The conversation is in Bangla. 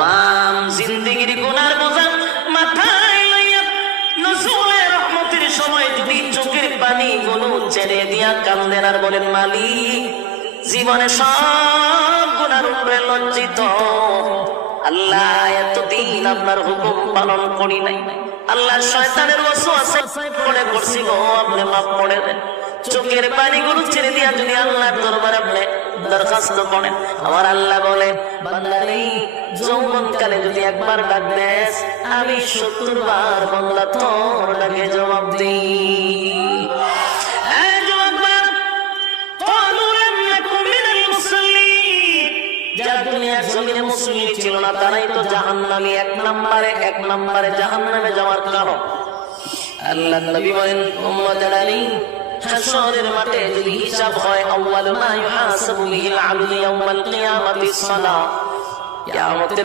তাম জিন্দেগির গুনার বোঝা মাথায় লইয়া নজরুলের রহমতের সময় যদি চোখের পানি গুলো ছেড়ে দিয়া কান্দেন আর বলেন মালিক জীবনে সব গুনার উপরে লজ্জিত আল্লাহ, এতদিন আপনার হুকুম পালন করি নাই, আল্লাহ শয়তানের ওয়াসওয়াসা পড়ে করছি গো, আপনি মাফ করে দেন। চোখের পানিগুলো ছেড়ে দিয়া যদি আল্লাহর দরবারে আপনি দরখাস্ত করেন, আমার আল্লাহ বলে বান্দারে যৌবনকালে যদি একবার ডাক দেস আমি 70 বার বান্দা তোর ডাকে জবাব দিই। দুনিয়ার জমিনে মুসলিম ছিল না, তারাই তো জাহান্নামী, এক নম্বরে জাহান্নামে যাওয়ার কারণ। আল্লাহ নবী বলেন উম্মতের আলী হাশরের মাঠে যদি হিসাব হয় আউয়ালু মা ইউহাসাবু বিহিল আবদু ইয়াউমাল কিয়ামাতিস সালাহ, কিয়ামতের